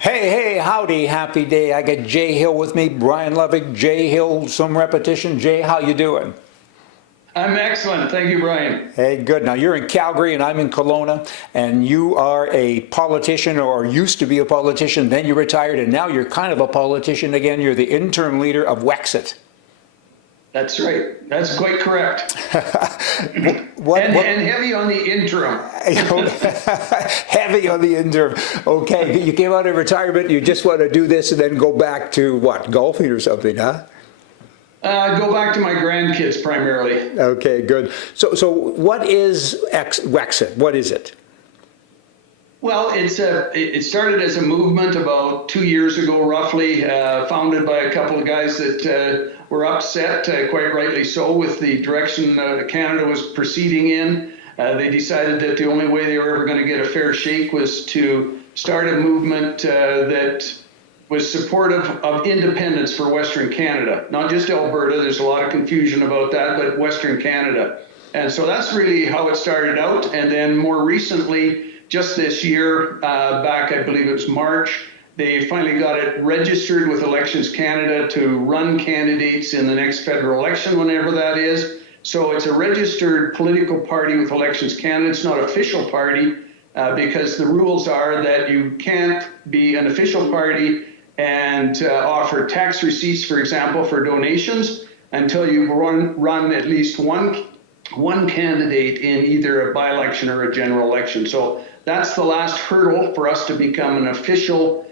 Hey, howdy, happy day. I got Jay Hill with me, Brian Lovick, Jay Hill, some repetition. Jay, how you doing? I'm excellent. Thank you, Brian. Hey, good. Now you're in Calgary and I'm in Kelowna, and you are a politician or used to be a politician, then you retired, and now you're kind of a politician again. You're the interim leader of Wexit. That's right. That's quite correct. What, and heavy on the interim. heavy on the interim. Okay, you came out of retirement, you just want to do this and then go back to what, golfing or something, huh? Go back to my grandkids primarily. Okay, good. So what is Wexit? What is it? Well, it started as a movement about 2 years ago, roughly, founded by a couple of guys that were upset, quite rightly so, with the direction Canada was proceeding in. They decided that the only way they were ever going to get a fair shake was to start a movement that was supportive of independence for Western Canada, not just Alberta. There's a lot of confusion about that, but Western Canada. And so that's really how it started out. And then more recently, just this year, back, I believe it was March, they finally got it registered with Elections Canada to run candidates in the next federal election, whenever that is. So it's a registered political party with Elections Canada. It's not an official party because the rules are that you can't be an official party and offer tax receipts, for example, for donations until you run at least one candidate in either a by-election or a general election. So that's the last hurdle for us to become an officially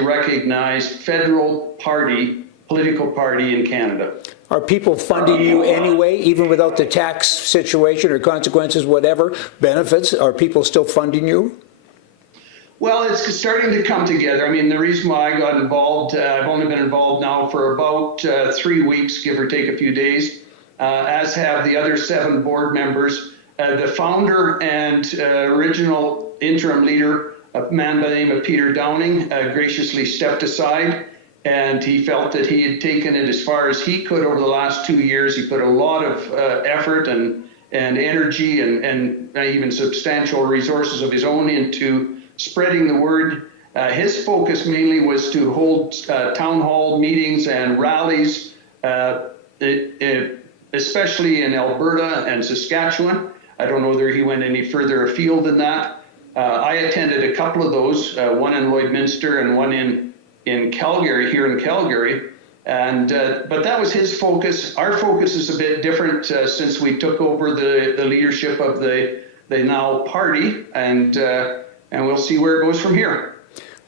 recognized federal party, political party in Canada. Are people funding you anyway, even without the tax situation or consequences, whatever, benefits? Are people still funding you? Well, it's starting to come together. I mean, the reason why I got involved, I've only been involved now for about 3 weeks, give or take a few days, as have the other 7 board members. The founder and original interim leader, a man by the name of Peter Downing, graciously stepped aside, and he felt that he had taken it as far as he could over the last 2 years. He put a lot of effort and energy and even substantial resources of his own into spreading the word. His focus mainly was to hold town hall meetings and rallies, especially in Alberta and Saskatchewan. I don't know whether he went any further afield than that. I attended a couple of those, one in Lloydminster and one in Calgary, here in Calgary. And but that was his focus. Our focus is a bit different since we took over the leadership of the now party, and we'll see where it goes from here.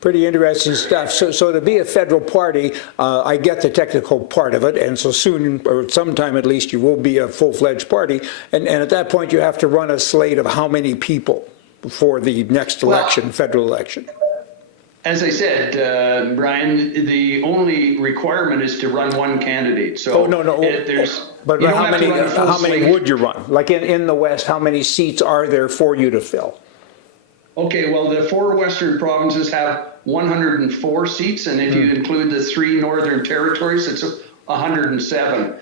Pretty interesting stuff. So to be a federal party, I get the technical part of it, and so soon, or sometime at least, you will be a full-fledged party. And at that point, you have to run a slate of how many people for the next election, federal election. As I said, Brian, the only requirement is to run one candidate. So no. But how many would you run? Like in the West, how many seats are there for you to fill? Okay, well, the 4 Western provinces have 104 seats, and if you include the 3 Northern territories, it's 107.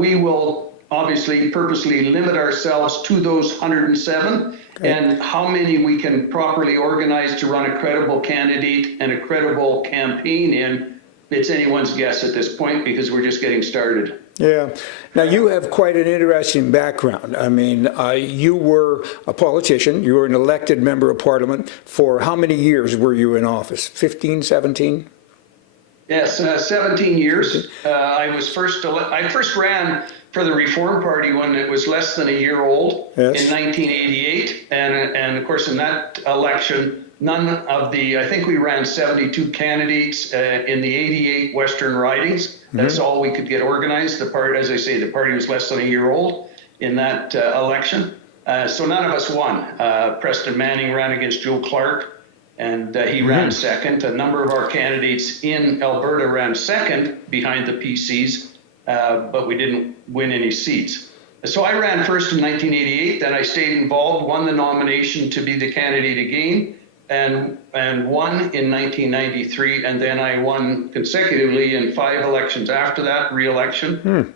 We will obviously purposely limit ourselves to those 107, and how many we can properly organize to run a credible candidate and a credible campaign in, it's anyone's guess at this point because we're just getting started. Yeah. Now, you have quite an interesting background. I mean, you were a politician. You were an elected member of parliament. For how many years were you in office? 15, 17? Yes, 17 years. I first ran for the Reform Party when it was less than a year old in 1988. And of course, in that election, none of I think we ran 72 candidates in the 88 Western ridings. That's all we could get organized. As I say, the party was less than a year old in that election. So none of us won. Preston Manning ran against Joe Clark, and he ran second. A number of our candidates in Alberta ran second behind the PCs, but we didn't win any seats. So I ran first in 1988, then I stayed involved, won the nomination to be the candidate again, and won in 1993, and then I won consecutively in 5 elections after that, re-election.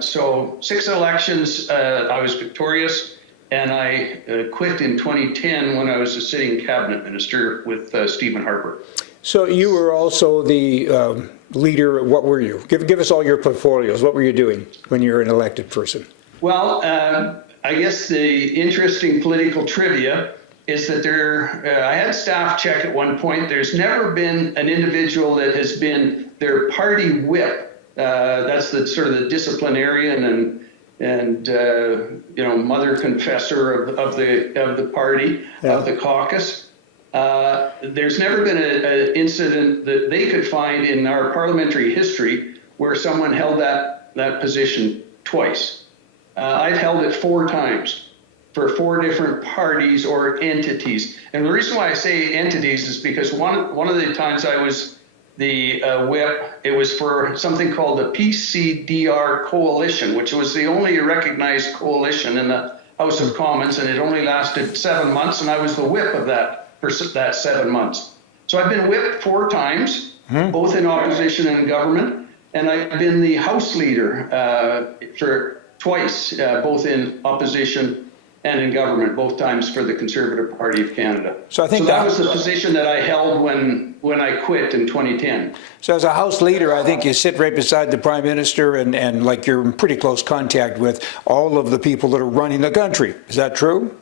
So 6 elections, I was victorious. and I quit in 2010 when I was a sitting cabinet minister with Stephen Harper. So you were also the leader. What were you? Give us all your portfolios. What were you doing when you were an elected person? Well, I guess the interesting political trivia is that I had staff check at one point. There's never been an individual that has been their party whip. That's the sort of the disciplinarian and mother confessor of the party, of the caucus. There's never been an incident that they could find in our parliamentary history where someone held that position twice. I've held it 4 times for 4 different parties or entities. And the reason why I say entities is because one of the times I was the whip, it was for something called the PCDR coalition, which was the only recognized coalition in the House of Commons, and it only lasted 7 months, and I was the whip of that for that 7 months. So I've been whipped 4 times, both in opposition and in government, and I've been the House leader for twice, both in opposition and in government, both times for the Conservative Party of Canada. So I think that was the position that I held when I quit in 2010. So as a House leader, I think you sit right beside the Prime Minister and like you're in pretty close contact with all of the people that are running the country. Is that true?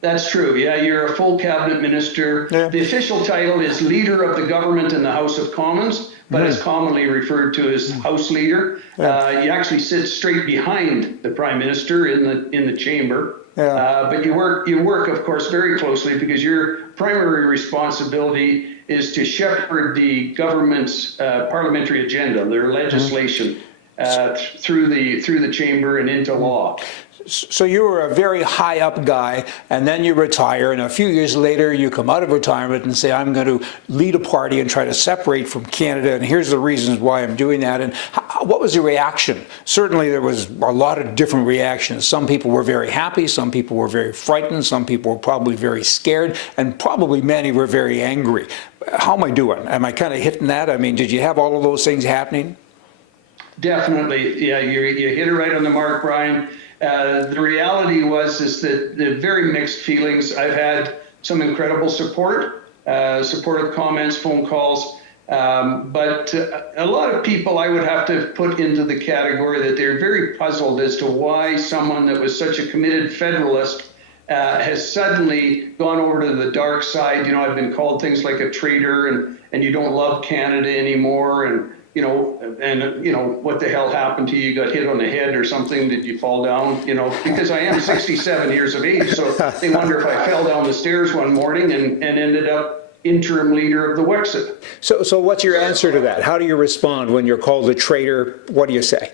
That's true. Yeah, you're a full cabinet minister. Yeah. The official title is Leader of the Government in the House of Commons, but it's commonly referred to as House Leader. Yeah. You actually sit straight behind the Prime Minister in the chamber. Yeah. But you work, of course, very closely because your primary responsibility is to shepherd the government's parliamentary agenda, their legislation, through the chamber and into law. So you were a very high up guy, and then you retire, and a few years later you come out of retirement and say, I'm going to lead a party and try to separate from Canada, and here's the reasons why I'm doing that. And what was the reaction? Certainly there was a lot of different reactions. Some people were very happy, some people were very frightened, some people were probably very scared, and probably many were very angry. How am I doing? Am I kind of hitting that? I mean, did you have all of those things happening? Definitely. Yeah, you hit it right on the mark, Brian. The reality is that the very mixed feelings. I've had some incredible support, supportive comments, phone calls, but a lot of people I would have to put into the category that they're very puzzled as to why someone that was such a committed federalist has suddenly gone over to the dark side. You know, I've been called things like a traitor and you don't love Canada anymore, and what the hell happened to you? You got hit on the head or something? Did you fall down? Because I am 67 years of age, so they wonder if I fell down the stairs one morning and ended up interim leader of the Wexit. So what's your answer to that? How do you respond when you're called a traitor? What do you say?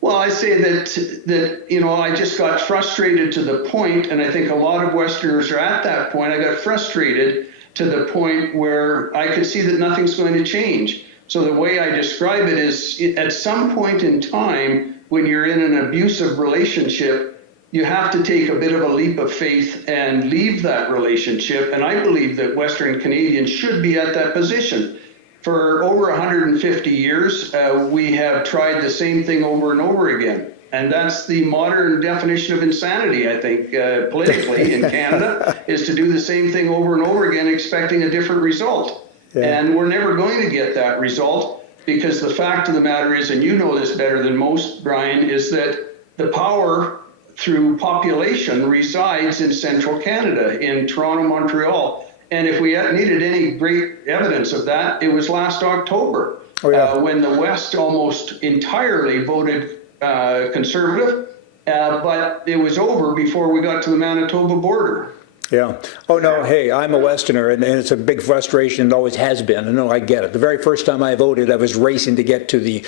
Well, I say that I just got frustrated to the point, and I think a lot of Westerners are at that point. I got frustrated to the point where I could see that nothing's going to change. So the way I describe it is, at some point in time, when you're in an abusive relationship, you have to take a bit of a leap of faith and leave that relationship. And I believe that Western Canadians should be at that position. For over 150 years, we have tried the same thing over and over again. And that's the modern definition of insanity, I think, politically in Canada, is to do the same thing over and over again, expecting a different result. Yeah. And we're never going to get that result, because the fact of the matter is, and you know this better than most, Brian, is that the power through population resides in central Canada, in Toronto, Montreal. And if we needed any great evidence of that, it was last October, when the West almost entirely voted Conservative, but it was over before we got to the Manitoba border. Yeah. Oh, no, hey, I'm a Westerner, and it's a big frustration. It always has been. And no, I get it. The very first time I voted, I was racing to get to the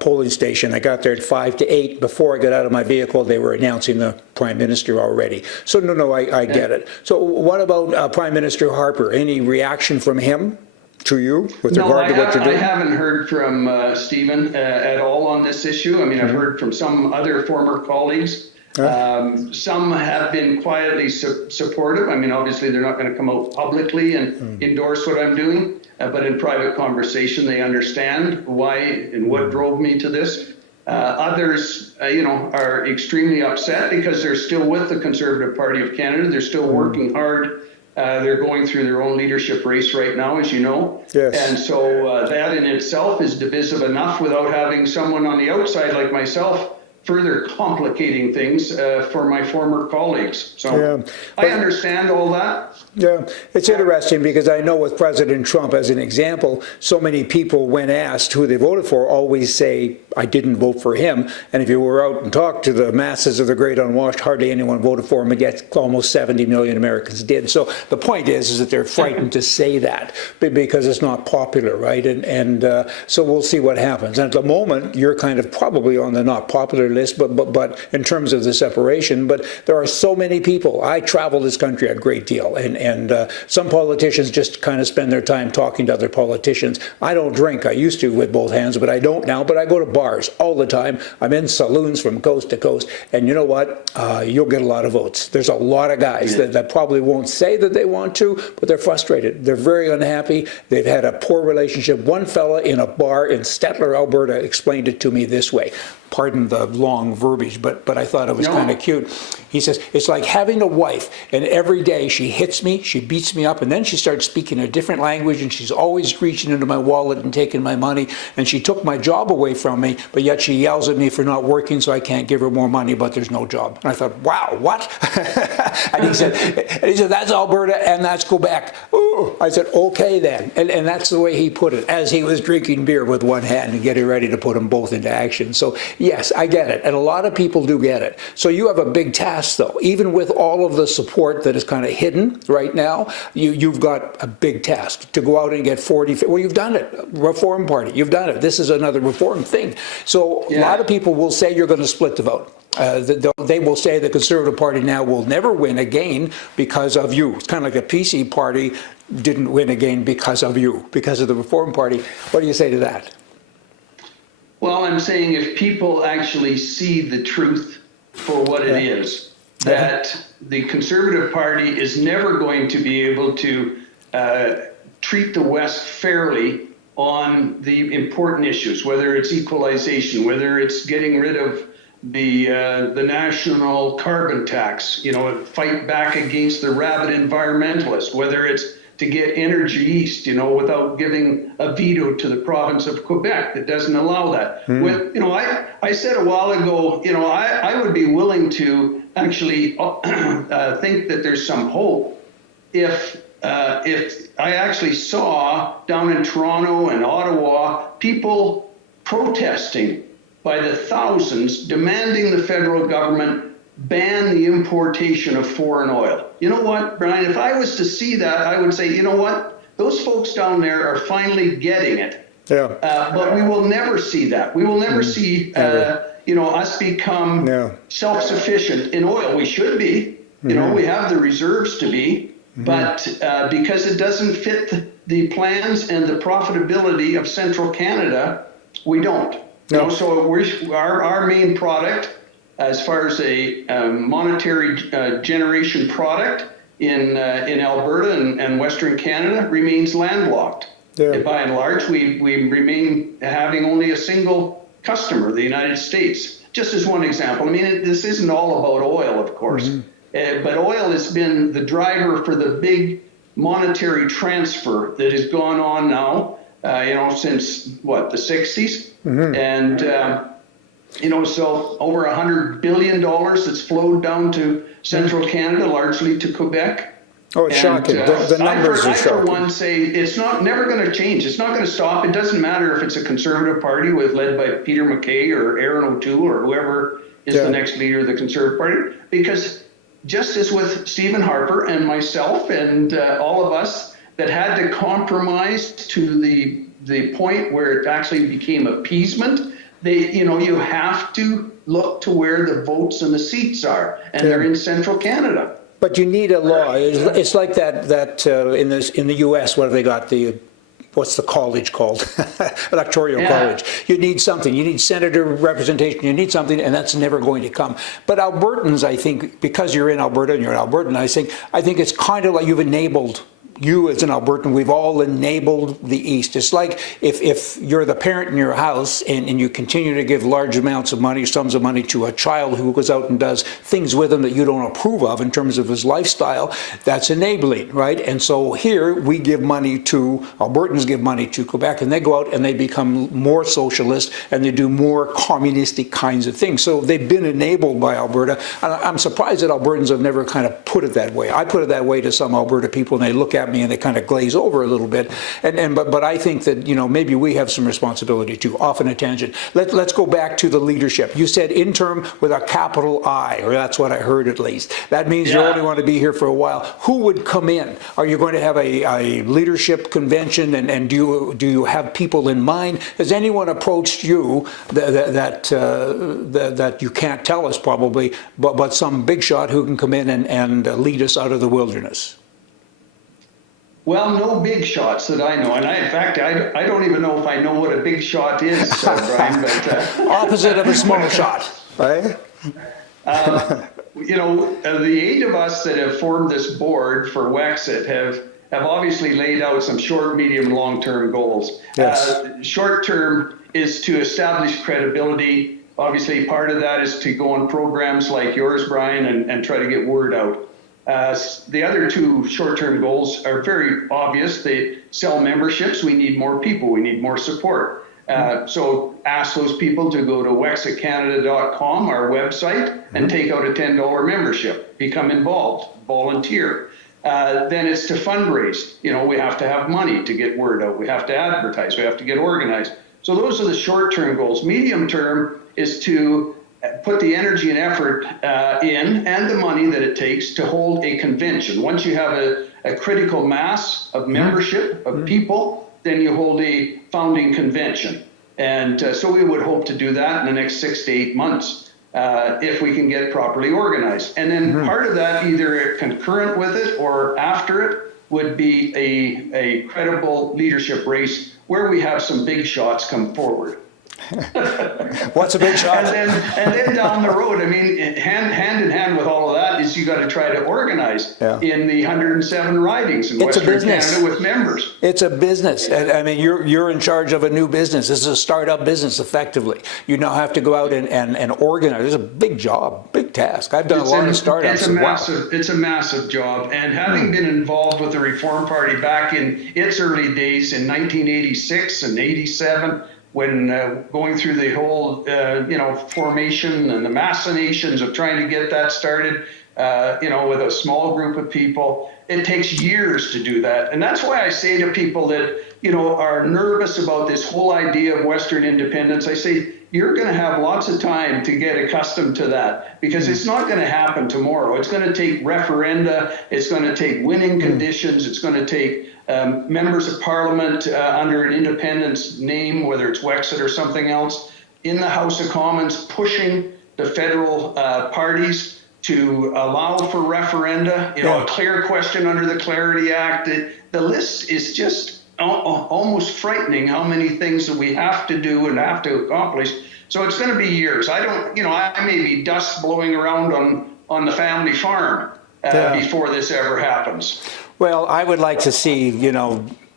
polling station. I got there at 5 to 8. Before I got out of my vehicle, they were announcing the Prime Minister already. So, no, I get it. So what about Prime Minister Harper? Any reaction from him to you with regard to what you're doing? I haven't heard from Stephen at all on this issue. I mean, I've heard from some other former colleagues. Some have been quietly supportive. I mean, obviously, they're not going to come out publicly and endorse what I'm doing, but in private conversation, they understand why and what drove me to this. Others, are extremely upset because they're still with the Conservative Party of Canada. They're still working hard. They're going through their own leadership race right now, as you know. Yes. And so that in itself is divisive enough without having someone on the outside like myself further complicating things for my former colleagues. So I understand all that. Yeah, it's interesting because I know with President Trump as an example, so many people, when asked who they voted for, always say, I didn't vote for him. And if you were out and talked to the masses of the great unwashed, hardly anyone voted for him, and yet almost 70 million Americans did. So the point is that they're frightened to say that because it's not popular, right? And so we'll see what happens. And at the moment, you're kind of probably on the not popular list, but in terms of the separation. But there are so many people. I travel this country a great deal, and some politicians just kind of spend their time talking to other politicians. I don't drink. I used to with both hands, but I don't now. But I go to bars all the time. I'm in saloons from coast to coast. And you know what? You'll get a lot of votes. There's a lot of guys that probably won't say that they want to, but they're frustrated. They're very unhappy. They've had a poor relationship. One fella in a bar in Stettler, Alberta, explained it to me this way. Pardon the long verbiage, but I thought it was kind of cute. He says, it's like having a wife, and every day she hits me, she beats me up, and then she starts speaking a different language, and she's always reaching into my wallet and taking my money, and she took my job away from me, but yet she yells at me for not working, so I can't give her more money, but there's no job. And I thought, wow, what? and he said, that's Alberta, and that's Quebec. Ooh. I said, okay then. And that's the way he put it, as he was drinking beer with one hand and getting ready to put them both into action. So yes, I get it. And a lot of people do get it. So you have a big task, though. Even with all of the support that is kind of hidden right now, you've got a big task to go out and get 40. Well, you've done it. Reform Party. You've done it. This is another reform thing. So a lot of people will say you're going to split the vote. They will say the Conservative Party now will never win again because of you. It's kind of like the PC Party didn't win again because of you, because of the Reform Party. What do you say to that? Well, I'm saying if people actually see the truth for what it is, that the Conservative Party is never going to be able to treat the West fairly on the important issues, whether it's equalization, whether it's getting rid of the national carbon tax, fight back against the rabid environmentalists, whether it's to get energy east, without giving a veto to the province of Quebec that doesn't allow that. I said a while ago, I would be willing to actually think that there's some hope if I actually saw down in Toronto and Ottawa people protesting by the thousands, demanding the federal government ban the importation of foreign oil. You know what, Brian, if I was to see that, I would say, you know what, those folks down there are finally getting it. Yeah. But we will never see that. We will never see, us become self-sufficient in oil. We should be. We have the reserves to be. But because it doesn't fit the plans and the profitability of central Canada, we don't. So our main product, as far as a monetary generation product in Alberta and Western Canada, remains landlocked. By and large, we remain having only a single customer, the United States. Just as one example. I mean, this isn't all about oil, of course, but oil has been the driver for the big monetary transfer that has gone on now, since the 60s. And so over $100 billion that's flowed down to central Canada, largely to Quebec. Oh, it's shocking. The numbers are shocking. I, for one, say it's never going to change. It's not going to stop. It doesn't matter if it's a Conservative Party led by Peter MacKay or Aaron O'Toole or whoever is the next leader of the Conservative Party. Because just as with Stephen Harper and myself and all of us that had to compromise to the point where it actually became appeasement, you have to look to where the votes and the seats are, and they're in central Canada. But you need a law. It's like that in the U.S. What have they got? What's the college called? Electoral college. You need something. You need senator representation. You need something, and that's never going to come. But Albertans, I think, because you're in Alberta and you're an Albertan, I think it's kind of like you've enabled you as an Albertan, we've all enabled the East. It's like if you're the parent in your house and you continue to give large amounts of money, sums of money to a child who goes out and does things with him that you don't approve of in terms of his lifestyle, that's enabling, right? And so here we give money to, Albertans give money to Quebec, and they go out and they become more socialist and they do more communistic kinds of things. So they've been enabled by Alberta. And I'm surprised that Albertans have never kind of put it that way. I put it that way to some Alberta people, and they look at me and they kind of glaze over a little bit. But I think that, you know, maybe we have some responsibility too. Off on a tangent. Let's go back to the leadership. You said interim with a capital I, or that's what I heard at least. That means you only want to be here for a while. Who would come in? Are you going to have a leadership convention, and do you have people in mind? Has anyone approached you that you can't tell us probably, but some big shot who can come in and lead us out of the wilderness? Well, no big shots that I know, and in fact, I don't even know if I know what a big shot is, Brian. But opposite of a small shot, right? You know, the 8 of us that have formed this board for Wexit have obviously laid out some short, medium, long-term goals. Yes. Short-term is to establish credibility. Obviously, part of that is to go on programs like yours, Brian, and try to get word out. The other 2 short-term goals are very obvious. They sell memberships. We need more people. We need more support. So ask those people to go to wexitcanada.com, our website, and take out a $10 membership. Become involved. Volunteer. Then it's to fundraise. You know, we have to have money to get word out. We have to advertise. We have to get organized. So those are the short-term goals. Medium term is to put the energy and effort in, and the money that it takes to hold a convention. Once you have a critical mass of membership, of people, then you hold a founding convention. And so we would hope to do that in the next 6 to 8 months if we can get properly organized. And then part of that, either concurrent with it or after it, would be a credible leadership race where we have some big shots come forward. What's a big shot? And then down the road, I mean, hand in hand with all of that is you got to try to organize in the 107 ridings in Western Canada with members. It's a business. And I mean, you're in charge of a new business. This is a startup business, effectively. You now have to go out and organize. It's a big job, big task. I've done a lot of startups. It's a massive job. And having been involved with the Reform Party back in its early days in 1986 and 87, when going through the whole, formation and the machinations of trying to get that started, with a small group of people, it takes years to do that. And that's why I say to people that, are nervous about this whole idea of Western independence, I say, you're going to have lots of time to get accustomed to that, because it's not going to happen tomorrow. It's going to take referenda. It's going to take winning conditions. It's going to take members of Parliament under an independence name, whether it's Wexit or something else, in the House of Commons pushing the federal parties to allow for referenda, a clear question under the Clarity Act. The list is just almost frightening how many things that we have to do and have to accomplish. So it's going to be years. I may be dust blowing around on the family farm before this ever happens. Well, I would like to see,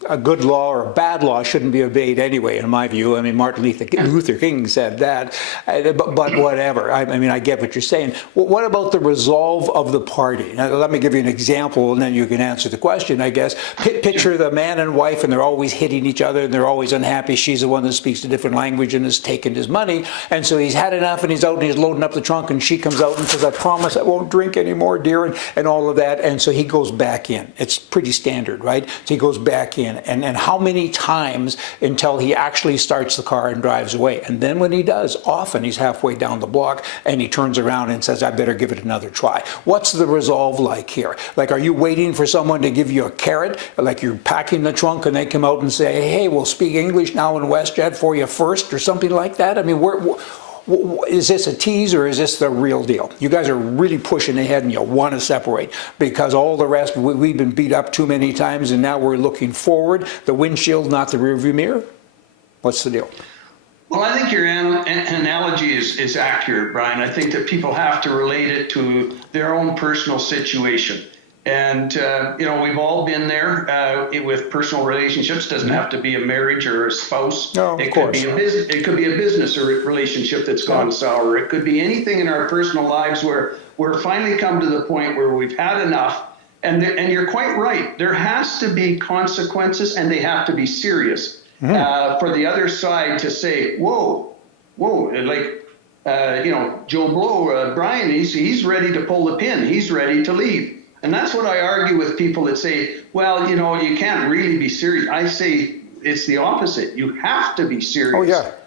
a good law or a bad law shouldn't be obeyed anyway, in my view. I mean, Martin Luther King said that, but whatever. I mean, I get what you're saying. What about the resolve of the party? Now, let me give you an example, and then you can answer the question, I guess. Picture the man and wife, and they're always hitting each other, and they're always unhappy. She's the one that speaks a different language and has taken his money, and so he's had enough, and he's out, and he's loading up the trunk, and she comes out and says, I promise I won't drink anymore, dear, and all of that, and so he goes back in. It's pretty standard, right? So he goes back in. And how many times until he actually starts the car and drives away? And then when he does, often he's halfway down the block and he turns around and says, I better give it another try. What's the resolve like here? Like, are you waiting for someone to give you a carrot? Like you're packing the trunk and they come out and say, hey, we'll speak English now in WestJet for you first, or something like that? I mean, is this a tease or is this the real deal? You guys are really pushing ahead and you want to separate, because all the rest, we've been beat up too many times and now we're looking forward, the windshield, not the rearview mirror. What's the deal? Well, I think your analogy is accurate, Brian. I think that people have to relate it to their own personal situation. And, we've all been there with personal relationships. Doesn't have to be a marriage or a spouse. No, of it course. could be a business. It could be a business or relationship that's gone sour. It could be anything in our personal lives where we're finally come to the point where we've had enough. And you're quite right. There has to be consequences, and they have to be serious for the other side to say, whoa, like, Joe Blow, Brian, he's ready to pull the pin. He's ready to leave. And that's what I argue with people that say, well, you can't really be serious. I say it's the opposite. You have to be serious. Oh,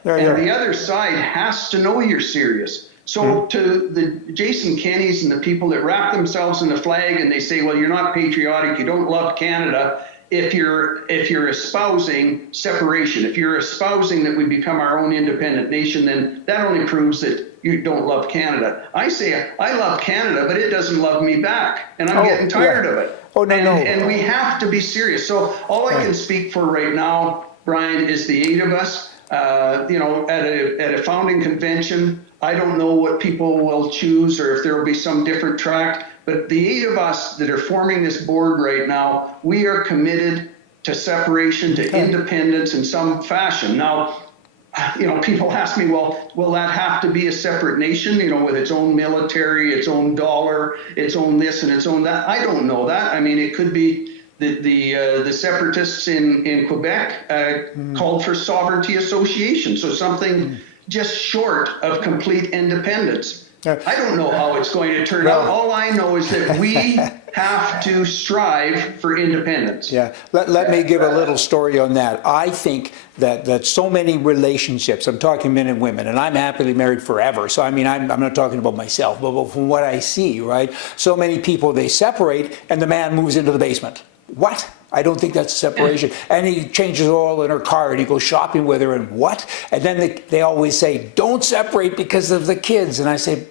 yeah. And the other side has to know you're serious. So to the Jason Kennys and the people that wrap themselves in the flag and they say, well, you're not patriotic, you don't love Canada, if you're espousing separation, if you're espousing that we become our own independent nation, then that only proves that you don't love Canada. I say I love Canada, but it doesn't love me back, and I'm getting tired of it. Oh, no. And we have to be serious. So all I can speak for right now, Brian, is the 8 of us. At a founding convention, I don't know what people will choose or if there will be some different track. But the 8 of us that are forming this board right now, we are committed to separation, to independence in some fashion. Now, people ask me, well, will that have to be a separate nation, with its own military, its own dollar, its own this and its own that? I don't know that. I mean, it could be the separatists in Quebec called for sovereignty association, so something just short of complete independence. I don't know how it's going to turn out. All I know is that we have to strive for independence. Yeah, let me give a little story on that. I think that so many relationships, I'm talking men and women, and I'm happily married forever, so I mean, I'm not talking about myself, but from what I see, right, so many people, they separate and the man moves into the basement. What? I don't think that's a separation. And he changes oil in her car and he goes shopping with her and what? And then they always say, don't separate because of the kids. And I say,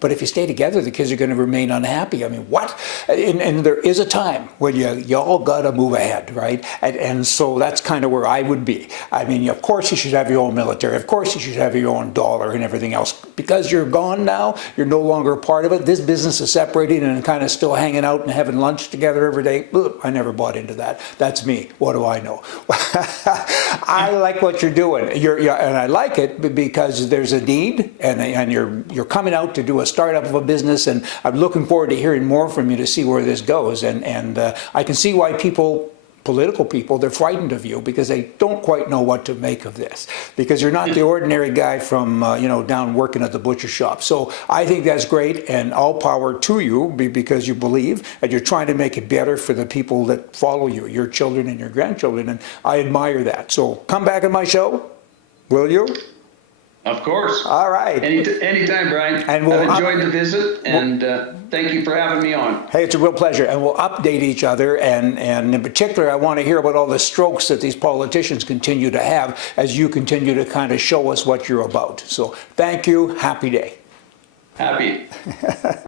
but if you stay together, the kids are going to remain unhappy. I mean, what? And there is a time when you all got to move ahead, right? And so that's kind of where I would be. I mean, of course you should have your own military. Of course you should have your own dollar and everything else. Because you're gone now, you're no longer a part of it. This business is separating and kind of still hanging out and having lunch together every day. Ugh, I never bought into that. That's me. What do I know? I like what you're doing. And I like it because there's a need and you're coming out to do a startup of a business, and I'm looking forward to hearing more from you to see where this goes. And I can see why political people, they're frightened of you because they don't quite know what to make of this, because you're not the ordinary guy from down working at the butcher shop. So I think that's great, and all power to you because you believe and you're trying to make it better for the people that follow you, your children and your grandchildren, and I admire that. So come back on my show, will you? Of course. All right. Anytime, Brian. And I've enjoyed the visit, and thank you for having me on. Hey, it's a real pleasure. And we'll update each other. And in particular, I want to hear about all the strokes that these politicians continue to have as you continue to kind of show us what you're about. So thank you. Happy day. Happy.